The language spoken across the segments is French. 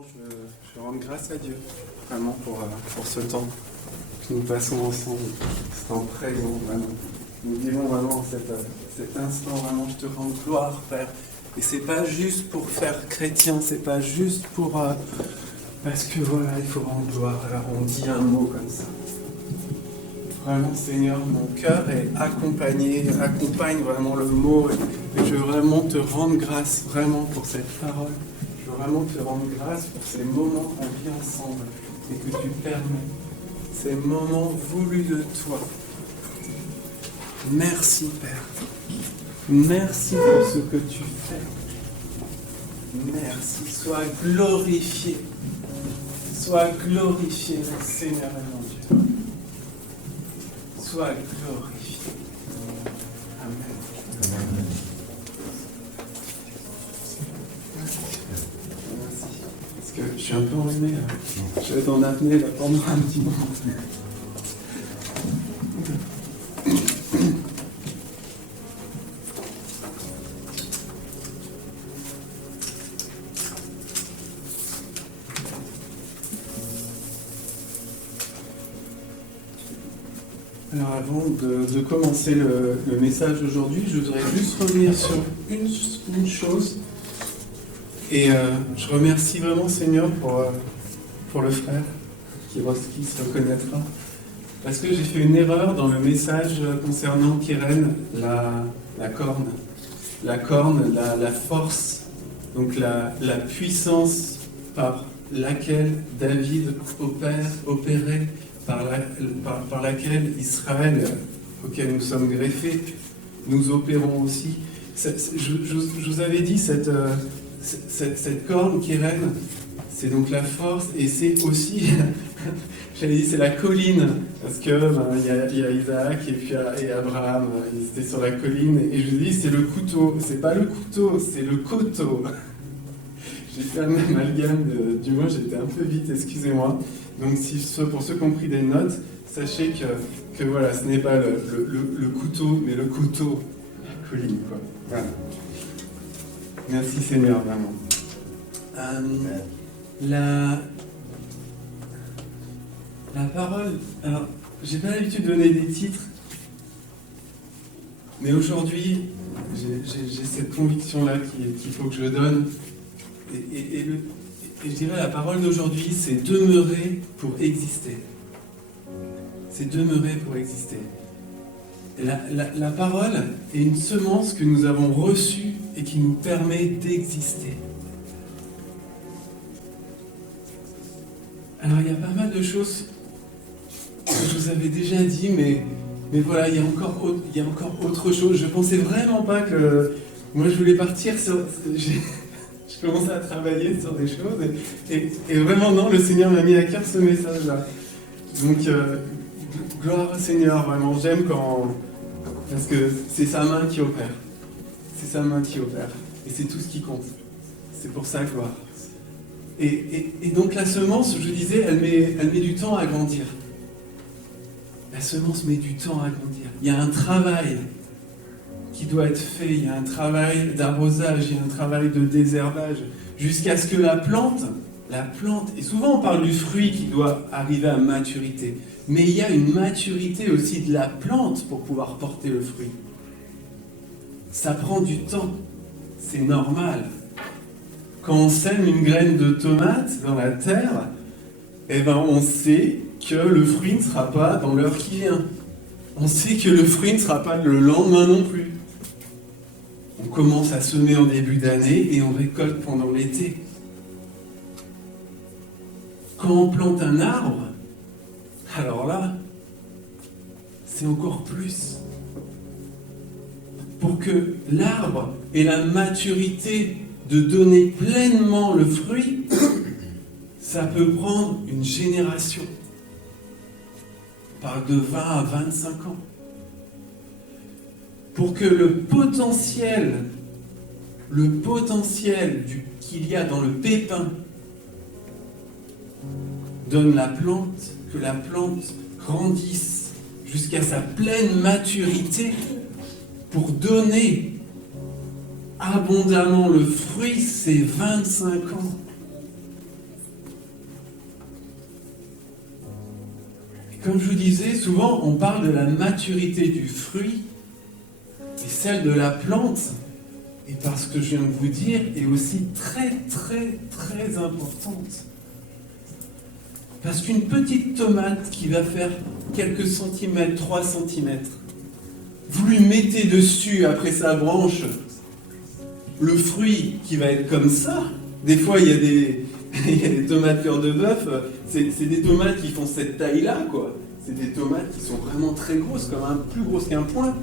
Vraiment, je rends grâce à Dieu, vraiment, pour ce temps que nous passons ensemble, ce temps présent, vraiment. Nous vivons vraiment cet instant, vraiment, je te rends gloire, Père. Et c'est pas juste pour faire chrétien, c'est pas juste pour... parce que voilà, il faut rendre gloire, alors on dit un mot comme ça. Vraiment, Seigneur, mon cœur est accompagne vraiment le mot, et je veux vraiment te rendre grâce, vraiment, pour cette parole. Je veux vraiment te rendre grâce pour ces moments qu'on vit ensemble, et que tu permets, ces moments voulus de toi. Merci, Père. Merci pour ce que tu fais. Merci. Sois glorifié. Sois glorifié, mon Seigneur et mon Dieu. Sois glorifié. Amen. Amen. Merci. Parce que je suis un peu enrhumé là. Je vais être en apnée là, pendant un petit moment. Alors avant de commencer le message d'aujourd'hui, je voudrais juste revenir sur une chose. Et je remercie vraiment Seigneur pour le frère qui se reconnaîtra. Parce que j'ai fait une erreur dans le message concernant Keren, la corne. La corne, la force, donc la puissance par laquelle David opérait, par laquelle Israël, auquel nous sommes greffés, nous opérons aussi. Je vous avais dit, cette corne Keren, c'est donc la force, et c'est aussi, j'avais dit, c'est la colline, parce que il y a Isaac et Abraham, ils étaient sur la colline, et je vous dis, c'est le couteau, c'est pas le couteau, c'est le coteau. J'ai fait un amalgame, du moins j'étais un peu vite, excusez-moi. Donc pour ceux qui ont pris des notes, sachez que voilà, ce n'est pas le couteau, mais le couteau, la colline, quoi. Voilà. Merci Seigneur, vraiment. La parole, alors j'ai pas l'habitude de donner des titres, mais aujourd'hui, j'ai cette conviction-là qu'il faut que je donne. Et je dirais la parole d'aujourd'hui, c'est demeurer pour exister. C'est demeurer pour exister. Et la parole est une semence que nous avons reçue et qui nous permet d'exister. Alors il y a pas mal de choses que je vous avais déjà dit, mais voilà, il y a encore autre chose. Je pensais vraiment pas que... Moi je voulais partir sur... Je commençais à travailler sur des choses et vraiment non, le Seigneur m'a mis à cœur ce message-là. Donc, gloire au Seigneur, vraiment, j'aime parce que c'est sa main qui opère. C'est sa main qui opère. Et c'est tout ce qui compte. C'est pour ça, gloire. Et donc la semence, je disais, elle met du temps à grandir. La semence met du temps à grandir. Il y a un travail qui doit être fait, il y a un travail d'arrosage, il y a un travail de désherbage, jusqu'à ce que la plante, et souvent on parle du fruit qui doit arriver à maturité, mais il y a une maturité aussi de la plante pour pouvoir porter le fruit. Ça prend du temps, c'est normal. Quand on sème une graine de tomate dans la terre, on sait que le fruit ne sera pas dans l'heure qui vient. On sait que le fruit ne sera pas le lendemain non plus. On commence à semer en début d'année et on récolte pendant l'été. Quand on plante un arbre, alors là, c'est encore plus. Pour que l'arbre ait la maturité de donner pleinement le fruit, ça peut prendre une génération. On parle de 20 à 25 ans. Pour que le potentiel qu'il y a dans le pépin donne la plante, que la plante grandisse jusqu'à sa pleine maturité pour donner abondamment le fruit, c'est 25 ans. Comme je vous disais, souvent on parle de la maturité du fruit, et celle de la plante, et parce que je viens de vous dire, est aussi très très très importante. Parce qu'une petite tomate qui va faire quelques centimètres, 3 centimètres, vous lui mettez dessus après sa branche le fruit qui va être comme ça. Des fois il y a des tomates cœur de bœuf, c'est des tomates qui font cette taille-là, quoi. C'est des tomates qui sont vraiment très grosses, plus grosses qu'un poing.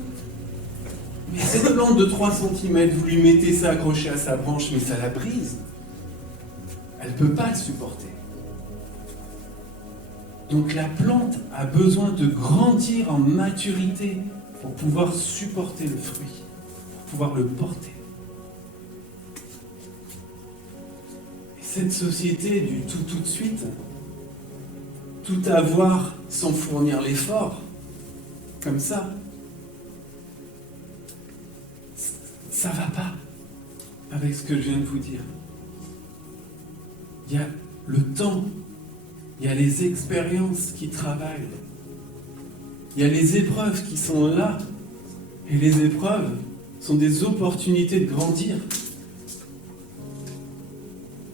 Mais cette plante de 3 cm, vous lui mettez ça accroché à sa branche, mais ça la brise. Elle ne peut pas le supporter. Donc la plante a besoin de grandir en maturité pour pouvoir supporter le fruit, pour pouvoir le porter. Et cette société du tout de suite, tout avoir sans fournir l'effort, comme ça ne va pas avec ce que je viens de vous dire. Il y a le temps, il y a les expériences qui travaillent, il y a les épreuves qui sont là, et les épreuves sont des opportunités de grandir.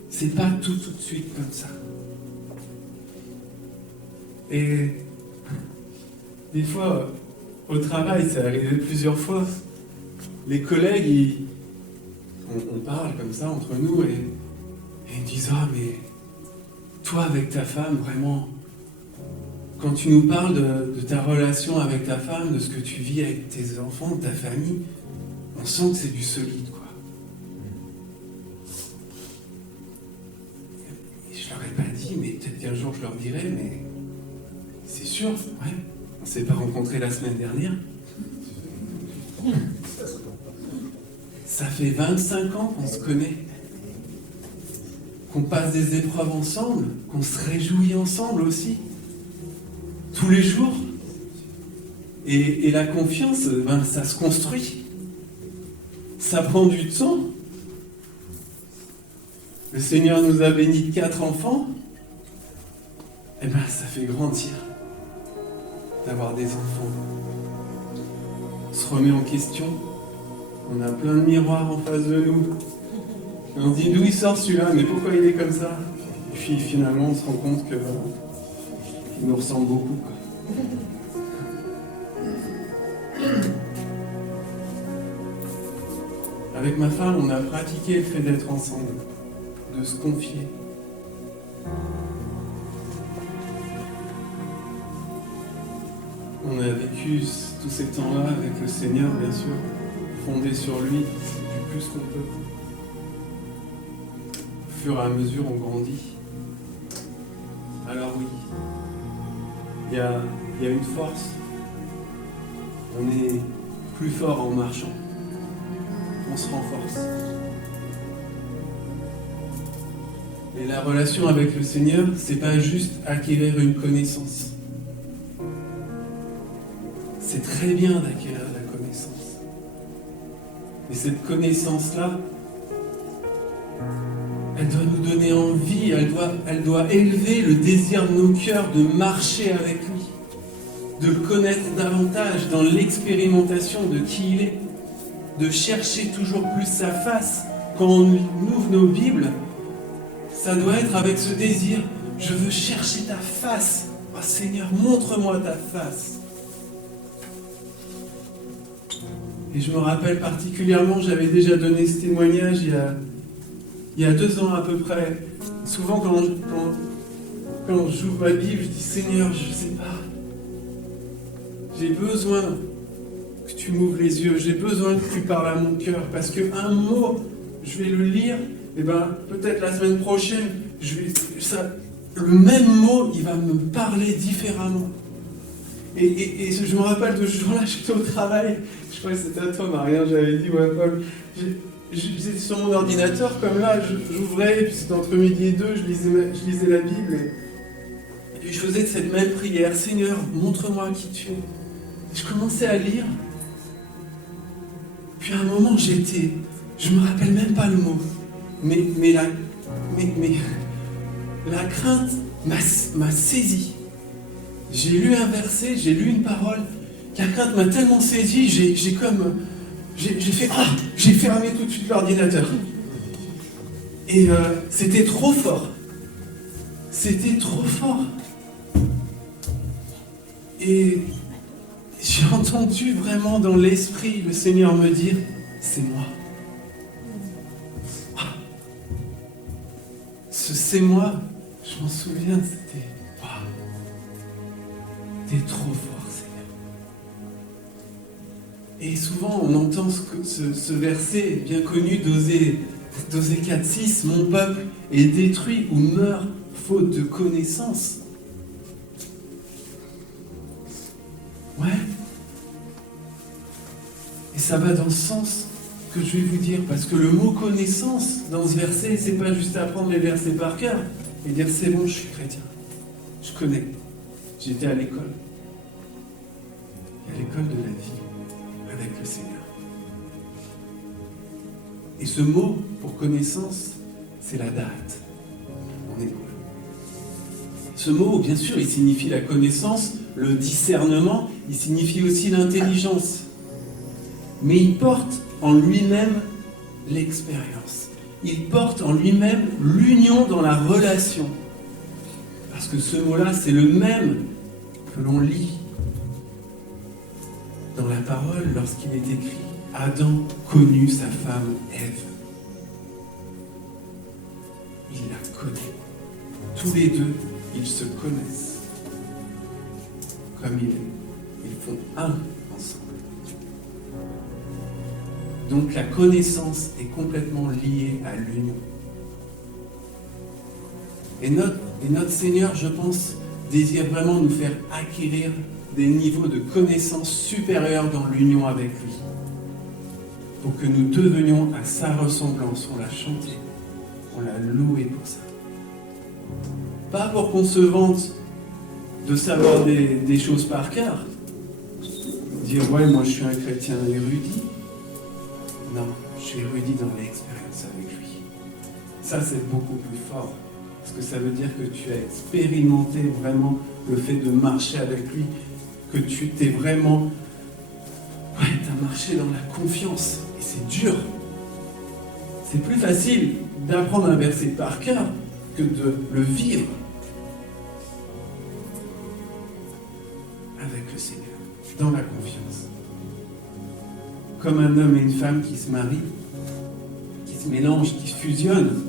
C'est pas tout de suite comme ça. Et des fois, au travail, c'est arrivé plusieurs fois, les collègues, on parle comme ça entre nous et ils me disent « Ah, mais toi avec ta femme, vraiment, quand tu nous parles de ta relation avec ta femme, de ce que tu vis avec tes enfants, ta famille, on sent que c'est du solide, quoi. » Et je leur ai pas dit, mais peut-être qu'un jour je leur dirai, mais c'est sûr, ouais, on s'est pas rencontrés la semaine dernière. Ça fait 25 ans qu'on se connaît, qu'on passe des épreuves ensemble, qu'on se réjouit ensemble aussi, tous les jours. Et la confiance, ça se construit. Ça prend du temps. Le Seigneur nous a bénis de 4 enfants. Ça fait grandir d'avoir des enfants. On se remet en question. On a plein de miroirs en face de nous. Et on se dit d'où il sort celui-là, mais pourquoi il est comme ça? Et puis finalement on se rend compte qu'il nous ressemble beaucoup, quoi. Avec ma femme, on a pratiqué le fait d'être ensemble, de se confier. On a vécu tous ces temps-là avec le Seigneur, bien sûr, fondé sur lui, du plus qu'on peut. Au fur et à mesure, on grandit. Alors oui, il y a une force. On est plus fort en marchant. On se renforce. Et la relation avec le Seigneur, c'est pas juste acquérir une connaissance. C'est très bien d'acquérir la connaissance. Mais cette connaissance-là, elle doit nous donner envie, elle doit élever le désir de nos cœurs de marcher avec lui, de le connaître davantage dans l'expérimentation de qui il est, de chercher toujours plus sa face. Quand on ouvre nos Bibles, ça doit être avec ce désir, je veux chercher ta face. Oh Seigneur, montre-moi ta face. Et je me rappelle particulièrement, j'avais déjà donné ce témoignage il y a 2 ans à peu près. Souvent quand j'ouvre ma Bible, je dis Seigneur, je ne sais pas. J'ai besoin que tu m'ouvres les yeux, j'ai besoin que tu parles à mon cœur, parce qu'un mot, je vais le lire, et peut-être la semaine prochaine, le même mot, il va me parler différemment. Et je me rappelle de ce jour-là, j'étais au travail, je crois que c'était à toi, Maria, j'avais dit, ouais, Paul, j'étais sur mon ordinateur, comme là, j'ouvrais, et puis c'était entre midi et 2, je lisais la Bible, et puis je faisais cette même prière, Seigneur, montre-moi qui tu es. Et je commençais à lire, puis à un moment, je me rappelle même pas le mot, mais la crainte m'a saisi. j'ai lu un verset, j'ai lu une parole, quelqu'un m'a tellement saisi, j'ai fait « Ah !» J'ai fermé tout de suite l'ordinateur. Et c'était trop fort. C'était trop fort. Et j'ai entendu vraiment dans l'esprit le Seigneur me dire « C'est moi. » Ce « c'est moi », je m'en souviens, c'était « Waouh ! T'es trop fort, Seigneur. » Et souvent, on entend ce verset bien connu d'Osée 4,6 « Mon peuple est détruit ou meurt faute de connaissance. » Ouais. Et ça va dans ce sens que je vais vous dire, parce que le mot connaissance dans ce verset, c'est pas juste apprendre les versets par cœur et dire c'est bon, je suis chrétien, je connais, j'étais à l'école. Et à l'école de la vie, avec le Seigneur. Et ce mot pour connaissance, c'est la date en hébreu. Ce mot, bien sûr, il signifie la connaissance, le discernement, il signifie aussi l'intelligence. Mais il porte en lui-même l'expérience. Il porte en lui-même l'union dans la relation. Parce que ce mot-là, c'est le même que l'on lit dans la parole lorsqu'il est écrit « Adam connut sa femme Ève ». Il la connaît. Tous les deux, ils se connaissent. Comme ils font un ensemble. Donc la connaissance est complètement liée à l'union. Et notre Seigneur, je pense, désire vraiment nous faire acquérir des niveaux de connaissance supérieurs dans l'union avec lui. Pour que nous devenions à sa ressemblance. On l'a chanté, on l'a loué pour ça. Pas pour qu'on se vante de savoir des choses par cœur. Dire, ouais, moi je suis un chrétien érudit. Non, je suis érudit dans l'expérience avec lui. Ça, c'est beaucoup plus fort. Parce que ça veut dire que tu as expérimenté vraiment le fait de marcher avec lui. Que tu t'es vraiment... Ouais, tu as marché dans la confiance. Et c'est dur. C'est plus facile d'apprendre un verset par cœur que de le vivre avec le Seigneur, dans la confiance. Comme un homme et une femme qui se marient, qui se mélangent, qui fusionnent,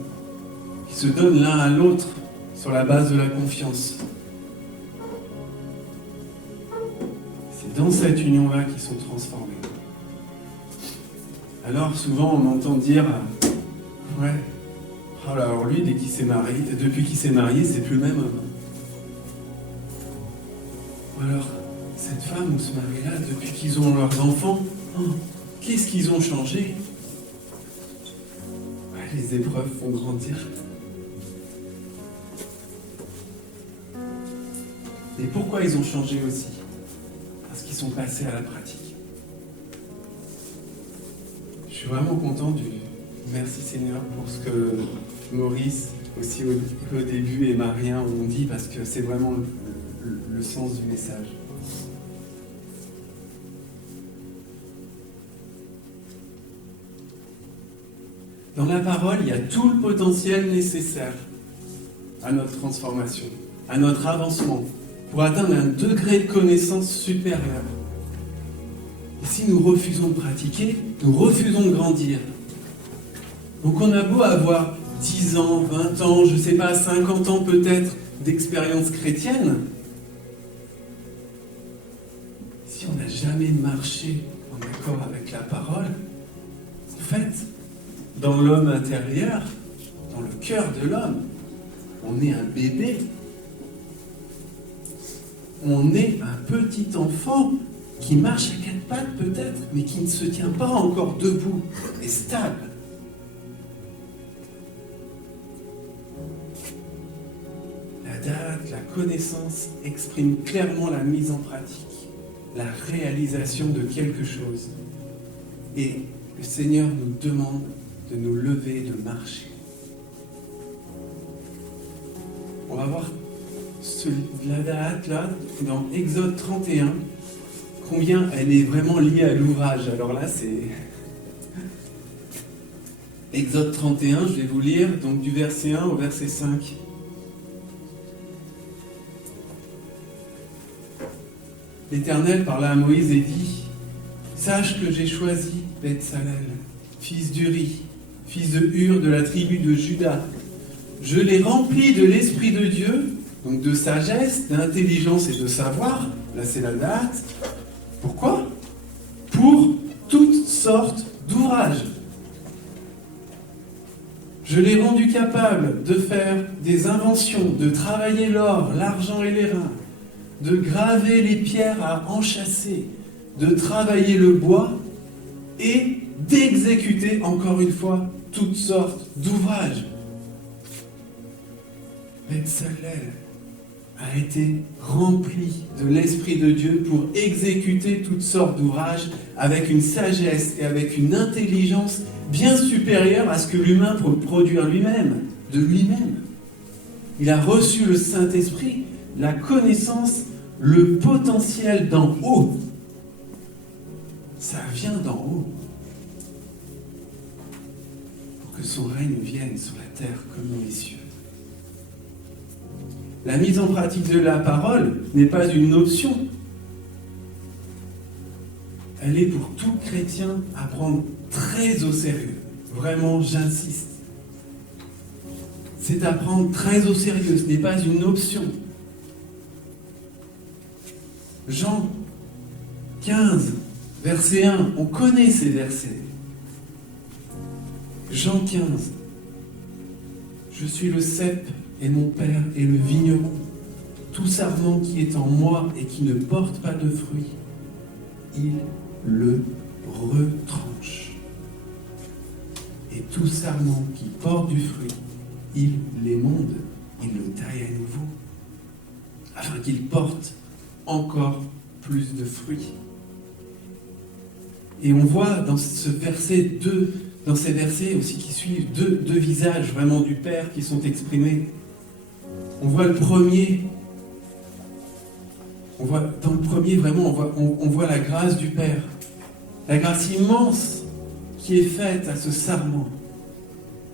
qui se donnent l'un à l'autre sur la base de la confiance. C'est dans cette union-là qu'ils sont transformés. Alors souvent on entend dire « Ouais, oh alors lui, depuis qu'il s'est marié, c'est plus le même homme. » Ou alors, cette femme ou ce mari-là, depuis qu'ils ont leurs enfants, qu'est-ce qu'ils ont changé? Ouais, les épreuves font grandir. Et pourquoi ils ont changé aussi? Parce qu'ils sont passés à la pratique. Je suis vraiment content du... Merci Seigneur pour ce que Maurice, aussi au début, et Marien ont dit, parce que c'est vraiment le sens du message. Dans la parole, il y a tout le potentiel nécessaire à notre transformation, à notre avancement, pour atteindre un degré de connaissance supérieur. Et si nous refusons de pratiquer, nous refusons de grandir. Donc on a beau avoir 10 ans, 20 ans, je ne sais pas, 50 ans peut-être d'expérience chrétienne, si on n'a jamais marché en accord avec la parole, en fait, dans l'homme intérieur, dans le cœur de l'homme, on est un bébé. On est un petit enfant qui marche à quatre pattes peut-être, mais qui ne se tient pas encore debout et stable. La date, la connaissance exprime clairement la mise en pratique, la réalisation de quelque chose. Et le Seigneur nous demande de nous lever, de marcher. On va voir la date là, dans Exode 31, combien elle est vraiment liée à l'ouvrage. Alors là, c'est Exode 31, je vais vous lire, donc du verset 1 au verset 5. L'Éternel parla à Moïse et dit : Sache que j'ai choisi Beth-Salel, fils d'Uri, fils de Hur de la tribu de Juda. Je l'ai rempli de l'Esprit de Dieu, donc de sagesse, d'intelligence et de savoir. Là, c'est la date. Pourquoi ? Pour toutes sortes d'ouvrages. Je l'ai rendu capable de faire des inventions, de travailler l'or, l'argent et les reins, de graver les pierres à enchâsser, de travailler le bois et d'exécuter, encore une fois, toutes sortes d'ouvrages. Beth-Salel a été rempli de l'Esprit de Dieu pour exécuter toutes sortes d'ouvrages avec une sagesse et avec une intelligence bien supérieure à ce que l'humain peut produire lui-même, de lui-même. Il a reçu le Saint-Esprit, la connaissance, le potentiel d'en haut. Ça vient d'en haut. Pour que son règne vienne sur la terre comme dans les cieux. La mise en pratique de la parole n'est pas une option. Elle est pour tout chrétien à prendre très au sérieux. Vraiment, j'insiste. C'est à prendre très au sérieux, ce n'est pas une option. Jean 15, verset 1, on connaît ces versets. Jean 15. Je suis le cep et mon père est le vigneron. Tout sarment qui est en moi et qui ne porte pas de fruits, il le retranche. Et tout sarment qui porte du fruit, il l'émonde, il le taille à nouveau, afin qu'il porte encore plus de fruits. Et on voit dans ce verset dans ces versets aussi qui suivent, deux visages vraiment du Père qui sont exprimés. On voit le premier. Dans le premier, vraiment, on voit la grâce du Père. La grâce immense qui est faite à ce sarment.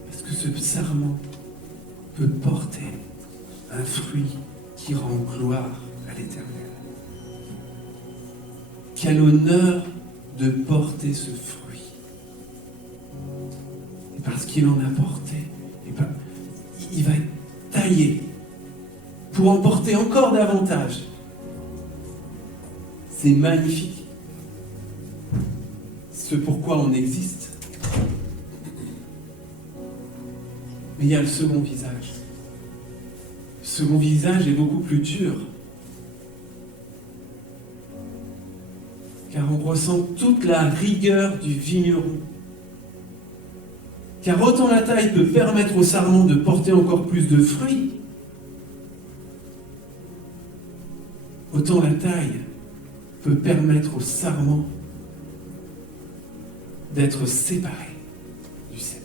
Parce que ce sarment peut porter un fruit qui rend gloire à l'Éternel. Quel honneur de porter ce fruit. Et parce qu'il en a porté, il va être taillé pour en porter encore davantage. C'est magnifique. Ce pourquoi on existe. Mais il y a le second visage. Le second visage est beaucoup plus dur. Car on ressent toute la rigueur du vigneron. Car autant la taille peut permettre au sarment de porter encore plus de fruits, autant la taille peut permettre au sarment d'être séparé du cep.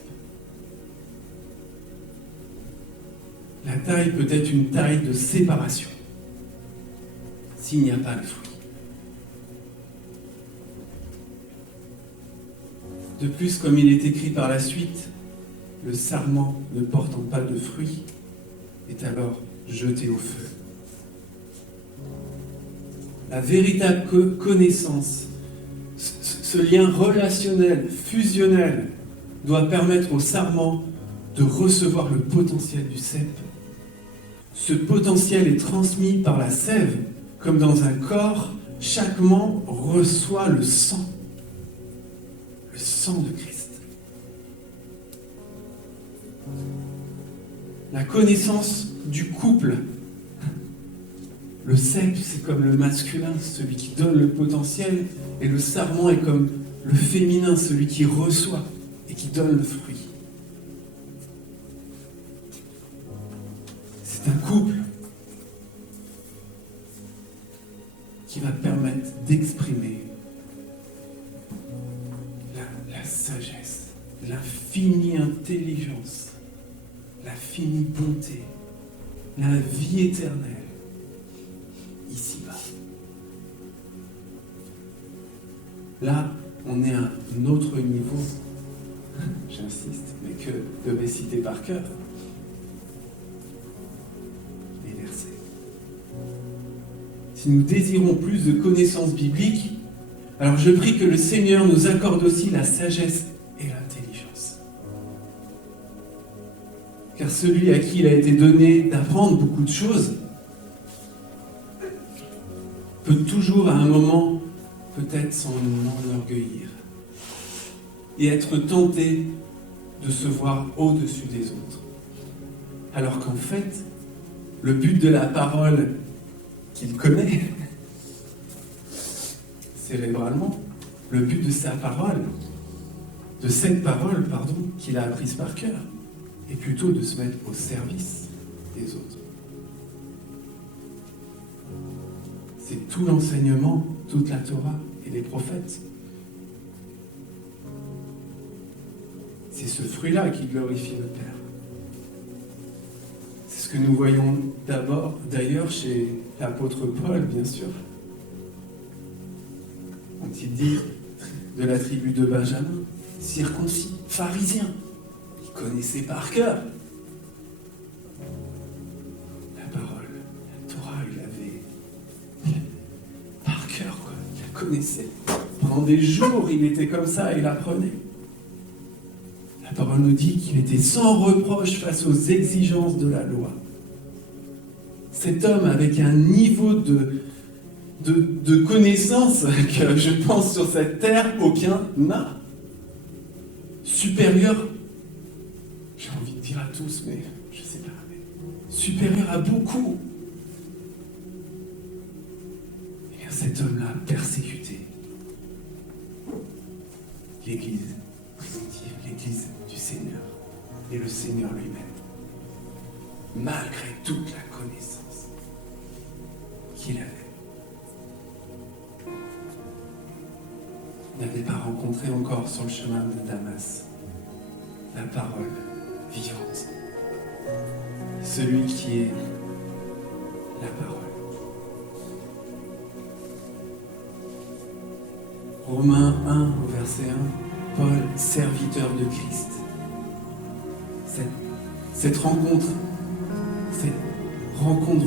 La taille peut être une taille de séparation s'il n'y a pas de fruit. De plus, comme il est écrit par la suite, le sarment ne portant pas de fruits est alors jeté au feu. La véritable connaissance, ce lien relationnel, fusionnel, doit permettre au sarment de recevoir le potentiel du cep. Ce potentiel est transmis par la sève, comme dans un corps, chaque membre reçoit le sang de Christ. La connaissance du couple. Le cep, c'est comme le masculin, celui qui donne le potentiel, et le sarment est comme le féminin, celui qui reçoit et qui donne le fruit. C'est un couple qui va permettre d'exprimer la sagesse, l'infinie intelligence, la finie bonté, la vie éternelle, ici-bas. Là, on est à un autre niveau, j'insiste, mais que de réciter par cœur les versets. Si nous désirons plus de connaissances bibliques, alors je prie que le Seigneur nous accorde aussi la sagesse et l'intelligence. Car celui à qui il a été donné d'apprendre beaucoup de choses peut toujours à un moment peut-être s'en enorgueillir et être tenté de se voir au-dessus des autres. Alors qu'en fait, le but de la parole qu'il connaît, cérébralement, le but de sa parole, de cette parole, qu'il a apprise par cœur, est plutôt de se mettre au service des autres. C'est tout l'enseignement, toute la Torah et les prophètes. C'est ce fruit-là qui glorifie le Père. C'est ce que nous voyons d'ailleurs chez l'apôtre Paul, bien sûr. Quand il dit de la tribu de Benjamin, circoncis, pharisien, il connaissait par cœur la parole, la Torah, il avait par cœur, quoi. Il la connaissait. Pendant des jours, il était comme ça, il apprenait. La parole nous dit qu'il était sans reproche face aux exigences de la loi. Cet homme avec un niveau de connaissance que je pense sur cette terre, aucun n'a. Supérieur, j'ai envie de dire à tous, mais je ne sais pas, mais supérieur à beaucoup. Et bien cet homme-là a persécuté l'Église primitive, l'Église du Seigneur et le Seigneur lui-même, malgré toute la connaissance qu'il avait. N'avait pas rencontré encore sur le chemin de Damas la parole vivante, celui qui est la parole. Romains 1 au verset 1, Paul, serviteur de Christ. Cette rencontre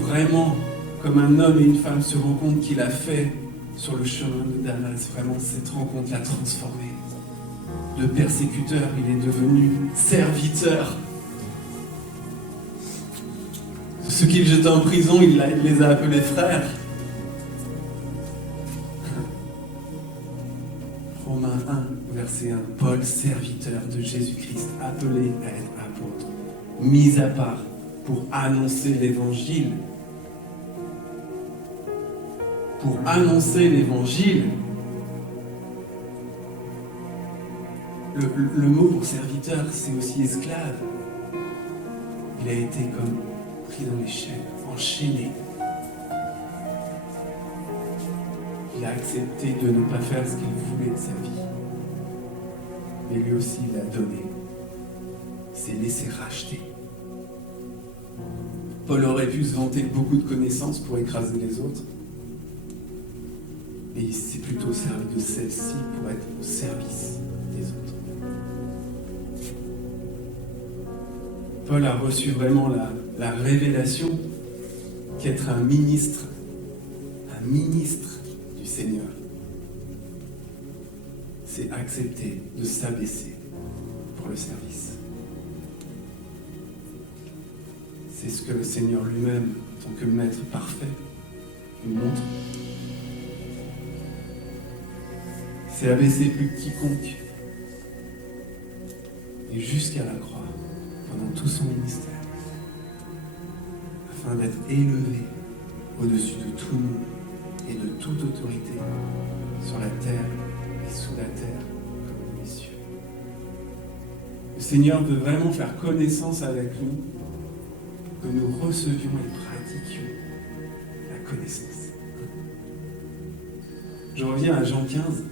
vraiment comme un homme et une femme se rencontrent qu'il a fait sur le chemin de Damas, vraiment cette rencontre l'a transformé. De persécuteur, il est devenu serviteur. Ceux qu'il jetait en prison, il les a appelés frères. Romains 1, verset 1, Paul, serviteur de Jésus-Christ, appelé à être apôtre, mis à part pour annoncer l'évangile. Pour annoncer l'évangile. Le mot pour serviteur, c'est aussi esclave. Il a été comme pris dans les chaînes, enchaîné. Il a accepté de ne pas faire ce qu'il voulait de sa vie. Mais lui aussi, il a donné. Il s'est laissé racheter. Paul aurait pu se vanter de beaucoup de connaissances pour écraser les autres. Mais il s'est plutôt servi de celle-ci pour être au service des autres. Paul a reçu vraiment la révélation qu'être un ministre du Seigneur, c'est accepter de s'abaisser pour le service. C'est ce que le Seigneur lui-même, en tant que maître parfait, nous montre. C'est abaisser plus que quiconque et jusqu'à la croix pendant tout son ministère afin d'être élevé au-dessus de tout nom et de toute autorité sur la terre et sous la terre comme dans les cieux. Le Seigneur veut vraiment faire connaissance avec nous, que nous recevions et pratiquions la connaissance. Je reviens à Jean 15.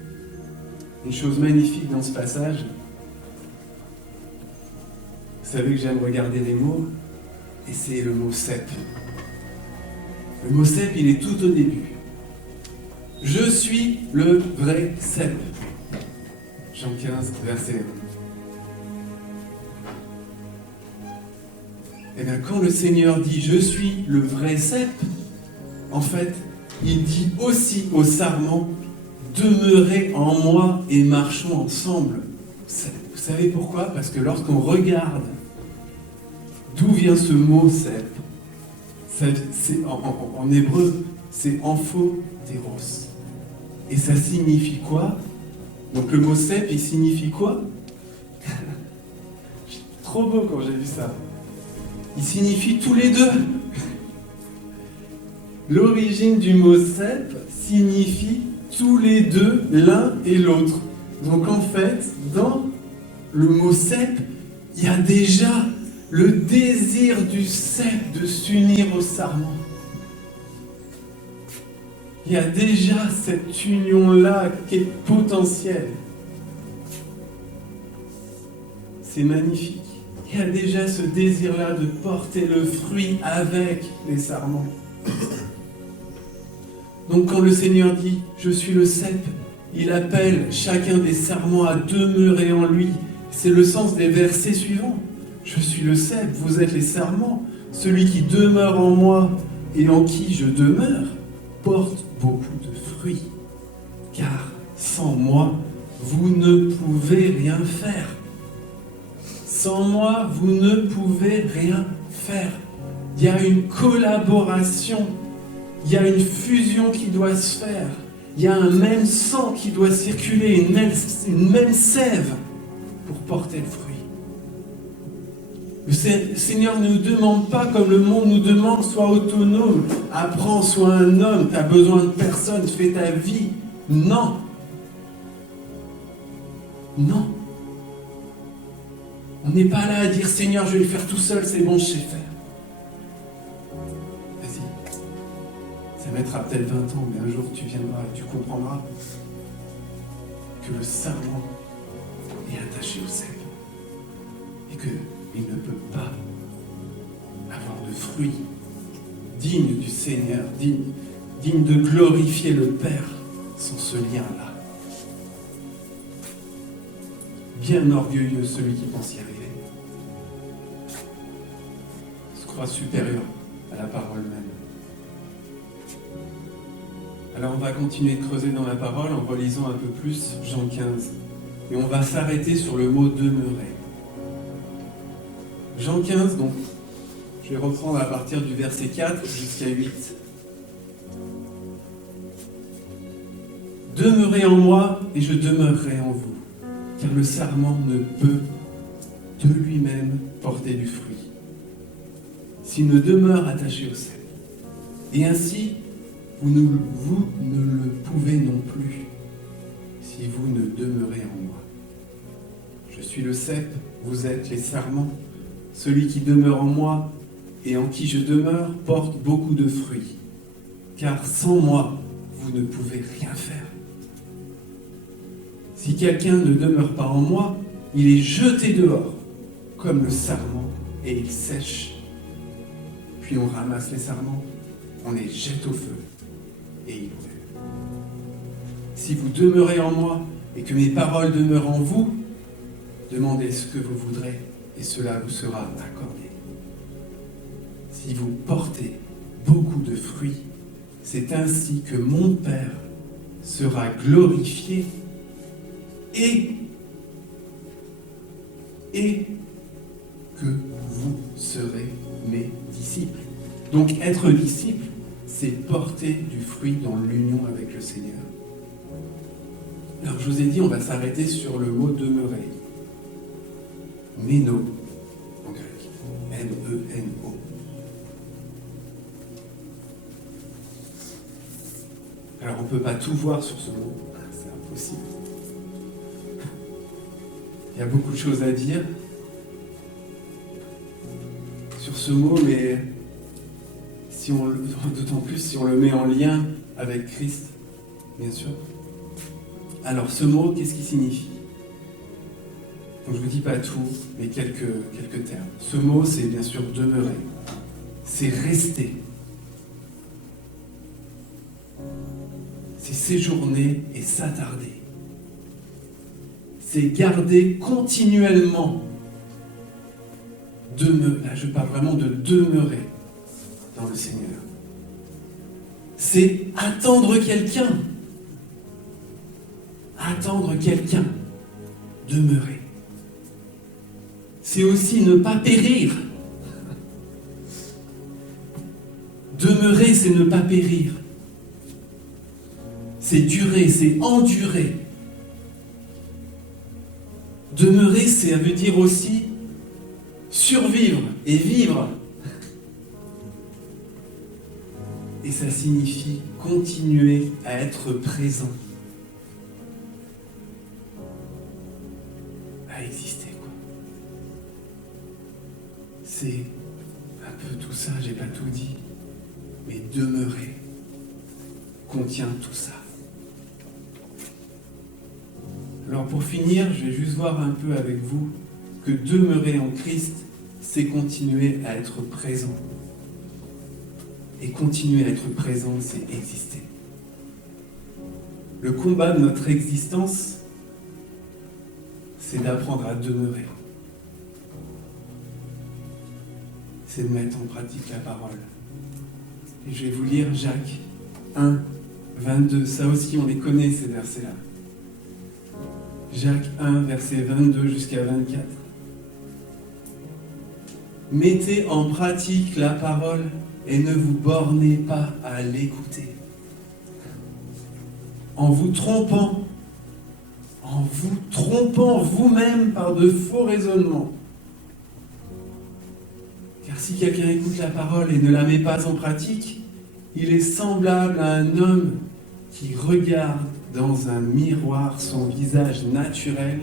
Une chose magnifique dans ce passage, vous savez que j'aime regarder les mots, et c'est le mot cep. Le mot cep, il est tout au début. Je suis le vrai cep. Jean 15, verset 1. Et bien quand le Seigneur dit « Je suis le vrai cep », en fait, il dit aussi au sarment « Demeurez en moi et marchons ensemble ». Vous savez pourquoi? Parce que lorsqu'on regarde d'où vient ce mot cep, en hébreu, c'est amphotéros. Et ça signifie quoi? Donc le mot cep, il signifie quoi? Trop beau quand j'ai vu ça. Il signifie tous les deux. L'origine du mot cep signifie tous les deux, l'un et l'autre. Donc en fait, dans le mot cep, il y a déjà le désir du cep de s'unir au sarment. Il y a déjà cette union-là qui est potentielle. C'est magnifique. Il y a déjà ce désir-là de porter le fruit avec les sarments. Donc quand le Seigneur dit « Je suis le cep », il appelle chacun des sarments à demeurer en lui. C'est le sens des versets suivants. « Je suis le cep, vous êtes les sarments. Celui qui demeure en moi et en qui je demeure porte beaucoup de fruits. Car sans moi, vous ne pouvez rien faire. » Sans moi, vous ne pouvez rien faire. Il y a une collaboration, il y a une fusion qui doit se faire, il y a un même sang qui doit circuler, une même sève pour porter le fruit. Le Seigneur ne nous demande pas comme le monde nous demande, sois autonome, apprends, sois un homme, tu as besoin de personne, fais ta vie. Non. Non. On n'est pas là à dire, Seigneur, je vais le faire tout seul, c'est bon, je sais faire. Vas-y. Ça mettra peut-être 20 ans, mais un jour tu viendras et tu comprendras que le sarment est attaché au cep. Et qu'il ne peut pas avoir de fruits dignes du Seigneur, dignes de glorifier le Père sans ce lien-là. Bien orgueilleux celui qui pense y arriver. Se croit supérieur à la parole même. Alors on va continuer de creuser dans la parole en relisant un peu plus Jean 15. Et on va s'arrêter sur le mot demeurer. Jean 15, donc, je vais reprendre à partir du verset 4 jusqu'à 8. Demeurez en moi et je demeurerai en vous. Car le sarment ne peut de lui-même porter du fruit s'il ne demeure attaché au cep. Et ainsi, vous ne le pouvez non plus si vous ne demeurez en moi. Je suis le cep, vous êtes les sarments. Celui qui demeure en moi et en qui je demeure porte beaucoup de fruits. Car sans moi, vous ne pouvez rien faire. Si quelqu'un ne demeure pas en moi, il est jeté dehors, comme le sarment, et il sèche. Puis on ramasse les sarments, on les jette au feu, et ils brûlent. Si vous demeurez en moi, et que mes paroles demeurent en vous, demandez ce que vous voudrez, et cela vous sera accordé. Si vous portez beaucoup de fruits, c'est ainsi que mon Père sera glorifié et que vous serez mes disciples. Donc être disciple, c'est porter du fruit dans l'union avec le Seigneur. Alors je vous ai dit, on va s'arrêter sur le mot demeurer. Méno, en grec. M-E-N-O. Alors on ne peut pas tout voir sur ce mot, c'est impossible. Il y a beaucoup de choses à dire sur ce mot, mais d'autant plus si on le met en lien avec Christ, bien sûr. Alors ce mot, qu'est-ce qu'il signifie? Donc, je ne vous dis pas tout, mais quelques termes. Ce mot, c'est bien sûr demeurer. C'est rester. séjourner et s'attarder. C'est garder continuellement. Là, je parle vraiment de demeurer dans le Seigneur. C'est attendre quelqu'un. Attendre quelqu'un. Demeurer. C'est aussi ne pas périr. Demeurer, c'est ne pas périr. C'est durer, c'est endurer. Demeurer, ça veut dire aussi survivre et vivre. Et ça signifie continuer à être présent. À exister, quoi. C'est un peu tout ça, j'ai pas tout dit. Mais demeurer contient tout ça. Alors pour finir, je vais juste voir un peu avec vous que demeurer en Christ, c'est continuer à être présent. Et continuer à être présent, c'est exister. Le combat de notre existence, c'est d'apprendre à demeurer. C'est de mettre en pratique la parole. Et je vais vous lire Jacques 1, 22. Ça aussi, on les connaît, ces versets-là. Jacques 1, verset 22 jusqu'à 24. Mettez en pratique la parole et ne vous bornez pas à l'écouter. En vous trompant vous-même par de faux raisonnements. Car si quelqu'un écoute la parole et ne la met pas en pratique, il est semblable à un homme qui regarde dans un miroir son visage naturel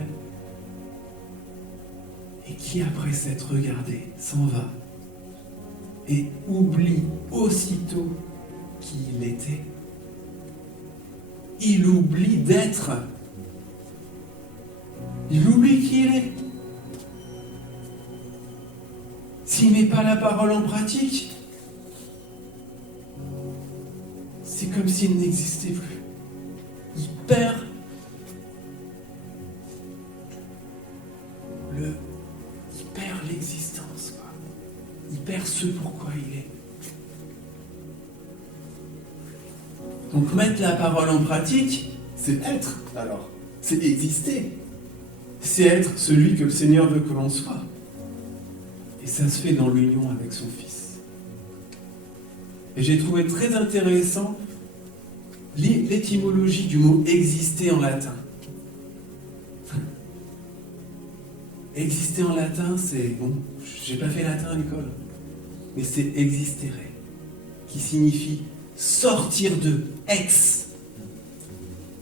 et qui, après s'être regardé, s'en va et oublie aussitôt qui il était. Il oublie d'être. Il oublie qui il est. S'il ne met pas la parole en pratique, c'est comme s'il n'existait plus. Il perd l'existence, quoi. Il perd ce pourquoi il est. Donc mettre la parole en pratique, c'est être, alors. C'est exister. C'est être celui que le Seigneur veut que l'on soit. Et ça se fait dans l'union avec son Fils. Et j'ai trouvé très intéressant l'étymologie du mot exister en latin. Exister en latin, c'est, bon, j'ai pas fait latin à l'école, mais c'est existere, qui signifie sortir de,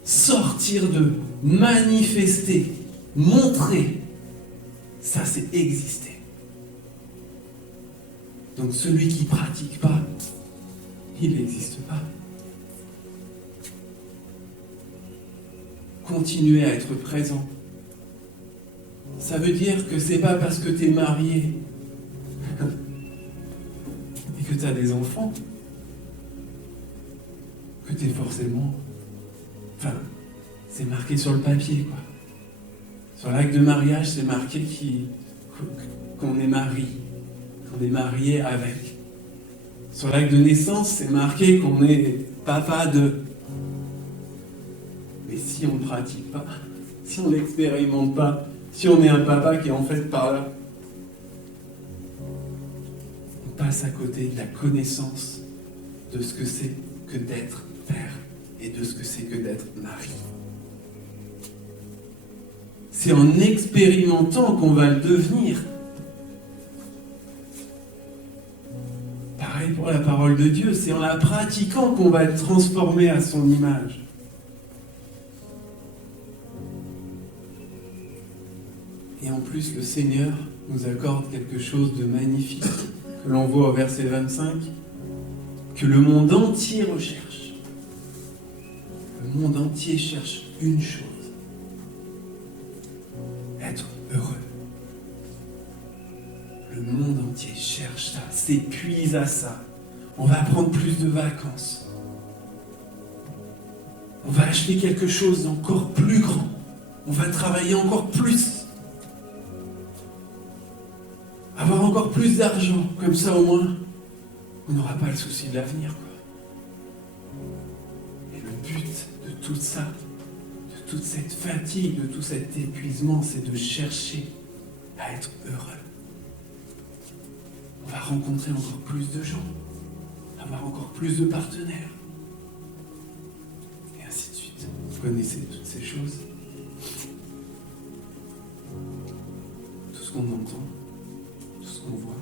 sortir de, manifester, montrer. Ça, c'est exister. Donc celui qui ne pratique pas, il n'existe pas. Continuer à être présent. Ça veut dire que c'est pas parce que tu es marié et que tu as des enfants que tu es forcément... Enfin, c'est marqué sur le papier, quoi. Sur l'acte de mariage, c'est marqué qu'on est marié, qu'on est marié avec. Sur l'acte de naissance, c'est marqué qu'on est papa de... Mais si on ne pratique pas, si on n'expérimente pas, si on est un papa qui est en fait par là, on passe à côté de la connaissance de ce que c'est que d'être père et de ce que c'est que d'être mari. C'est en expérimentant qu'on va le devenir. Pareil pour la parole de Dieu, c'est en la pratiquant qu'on va être transformé à son image. Et en plus, le Seigneur nous accorde quelque chose de magnifique, que l'on voit au verset 25, que le monde entier recherche. Le monde entier cherche une chose, être heureux. Le monde entier cherche ça, s'épuise à ça. On va prendre plus de vacances. On va acheter quelque chose d'encore plus grand. On va travailler encore plus. Avoir encore plus d'argent. Comme ça, au moins, on n'aura pas le souci de l'avenir, quoi. Et le but de tout ça, de toute cette fatigue, de tout cet épuisement, c'est de chercher à être heureux. On va rencontrer encore plus de gens, avoir encore plus de partenaires, et ainsi de suite. Vous connaissez toutes ces choses. Tout ce qu'on entend, tout ce qu'on voit.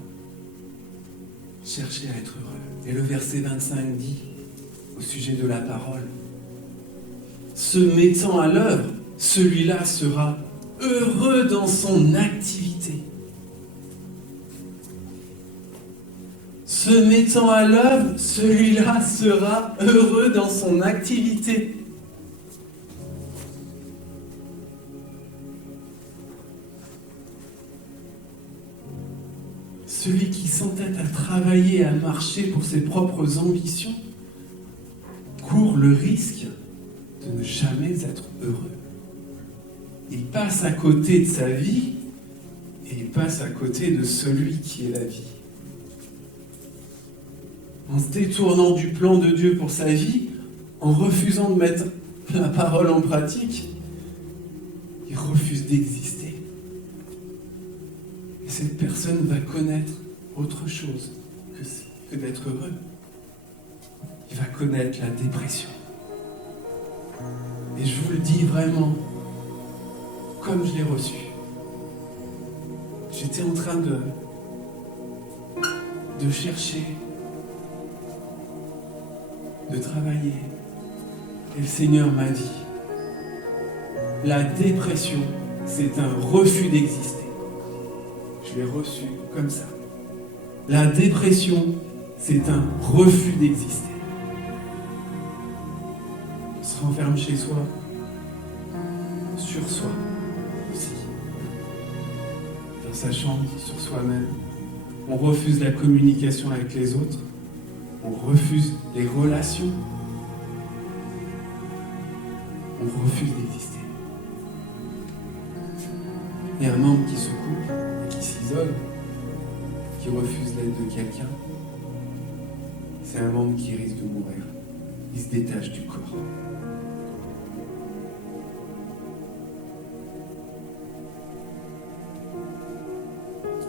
Chercher à être heureux. Et le verset 25 dit, au sujet de la parole, se mettant à l'œuvre, celui-là sera heureux dans son activité. Se mettant à l'œuvre, celui-là sera heureux dans son activité. Celui qui s'entête à travailler, à marcher pour ses propres ambitions, court le risque de ne jamais être heureux. Il passe à côté de sa vie et il passe à côté de celui qui est la vie. En se détournant du plan de Dieu pour sa vie, en refusant de mettre la parole en pratique, il refuse d'exister. Et cette personne va connaître autre chose que d'être heureux. Il va connaître la dépression. Et je vous le dis vraiment, comme je l'ai reçu. J'étais en train de chercher, de travailler. Et le Seigneur m'a dit, la dépression, c'est un refus d'exister. Je l'ai reçu comme ça. La dépression, c'est un refus d'exister. On se renferme chez soi, sur soi aussi. Dans sa chambre, sur soi-même. On refuse la communication avec les autres. On refuse les relations. On refuse d'exister. Il y a un membre qui se coupe, qui s'isole, qui refuse l'aide de quelqu'un. C'est un membre qui risque de mourir. Il se détache du corps.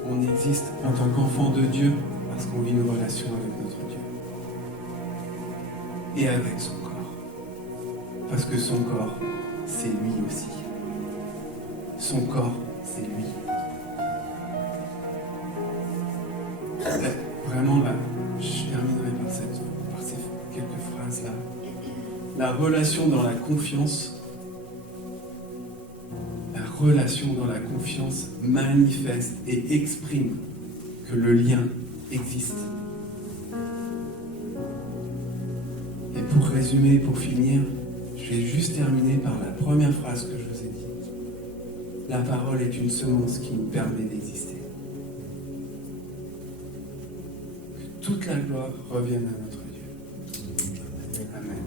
On existe en tant qu'enfant de Dieu parce qu'on vit une relation avec notre Dieu. Et avec son corps. Parce que son corps, c'est lui aussi. Son corps, c'est lui. Vraiment là, je terminerai par ces quelques phrases-là. La relation dans la confiance, manifeste et exprime que le lien existe. Et pour résumer, pour finir, je vais juste terminer par la première phrase que je vous ai dit. La parole est une semence qui nous permet d'exister. Que toute la gloire revienne à notre Dieu. Amen.